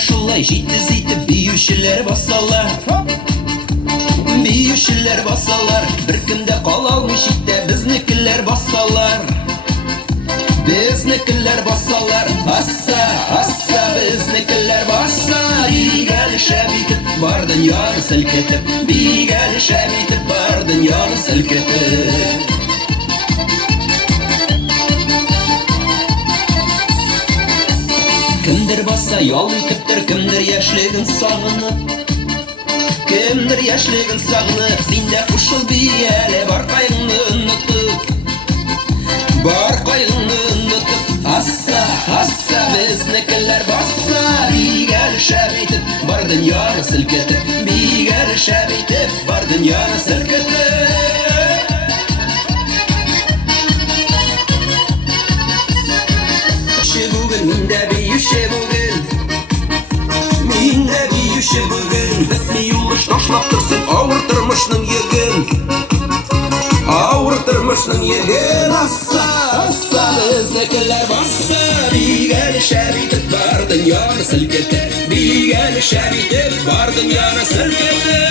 Şulay jittiz itip büyüşüler bassalar, büyüşüler bassalar. Bir kimde kalalmış itte biznikiler bassalar, biznikiler bassalar. Assa assa biznikiler bassar. Bir gelişe bitip var dünyanı silketip, bir gelişe bitip var dünyanı silketip. Kimdir bassa yol yıkıptır, kimdir yaşligin sağınıp, kimdir yaşligin sağınıp. Sinde kuşul bir ele bar kaygını unutup, bar kaygını unutup. Assa assa biznikiler bassa. Bir gelişe bitip bar dünyanı silketip, bir gelişe bitip bar dünyanı silketip. Bugün minde büyüşe bugün, minde büyüşe bugün. Bitmi yumuş taşlaptırsın ağırtırmışnın yegin, ağırtırmışnın yegin. Assa assa biznikiler bassa. Bir gelişe bitip var dünyanı silketip, bir gelişe bitip var dünyanı silketip.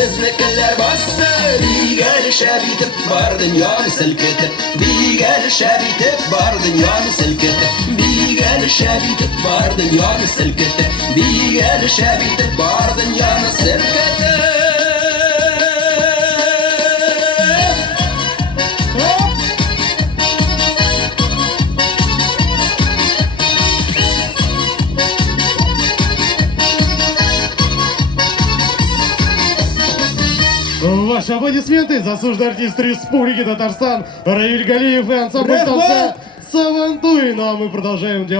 Biznikiler bassa. Bir gelişe bitip var dünyanı silketip, bir gelişe bitip var dünyanı silketip, bir gelişe bitip var dünyanı silketip, bir gelişe bitip var dünyanı silketip. Ваши аплодисменты, заслуженный артист Республики Татарстан Равиль Галиев и ансамбль танца Савантуй. Ну а мы продолжаем делать.